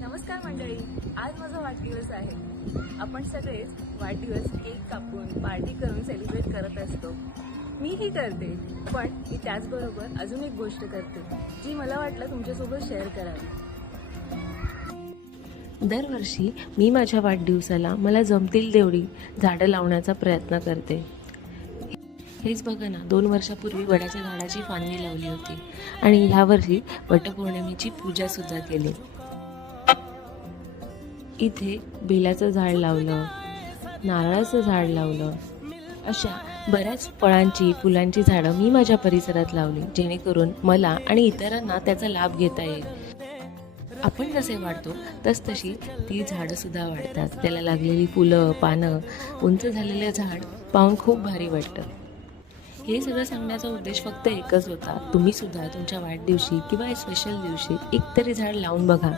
नमस्कार मंडळी, आज माझा वाढदिवस आहे. आपण सगळेच वाढदिवस केक कापून पार्टी करून सेलिब्रेट करत असतो. मीही करते, पण मी त्याचबरोबर अजून एक गोष्ट करते जी मला वाटलं तुमच्यासोबत शेअर करावी. दरवर्षी मी माझ्या वाढदिवसाला मला जमतील तेवढी झाडं लावण्याचा प्रयत्न करते. हेच बघा ना, 2 वर्षापूर्वी वडाच्या झाडाची फांदी लावली होती आणि ह्यावर्षी वटपौर्णिमेची पूजासुद्धा केली. इथे बेलाचं झाड लावलं, नारळाचं झाड लावलं, अशा बऱ्याच फळांची फुलांची झाडं मी माझ्या परिसरात लावली, जेणेकरून मला आणि इतरांना त्याचा लाभ घेता येईल. आपण जसे वाढतो तशी ती झाडंसुद्धा वाढतात. त्याला लागलेली फुलं पानं, उंच झालेलं झाड पाहून खूप भारी वाटतं. हे सगळं सांगण्याचा उद्देश फक्त एकच होता, तुम्ही सुद्धा तुमच्या वाढदिवशी किंवा स्पेशल दिवशी एक तरी झाड लावून बघा.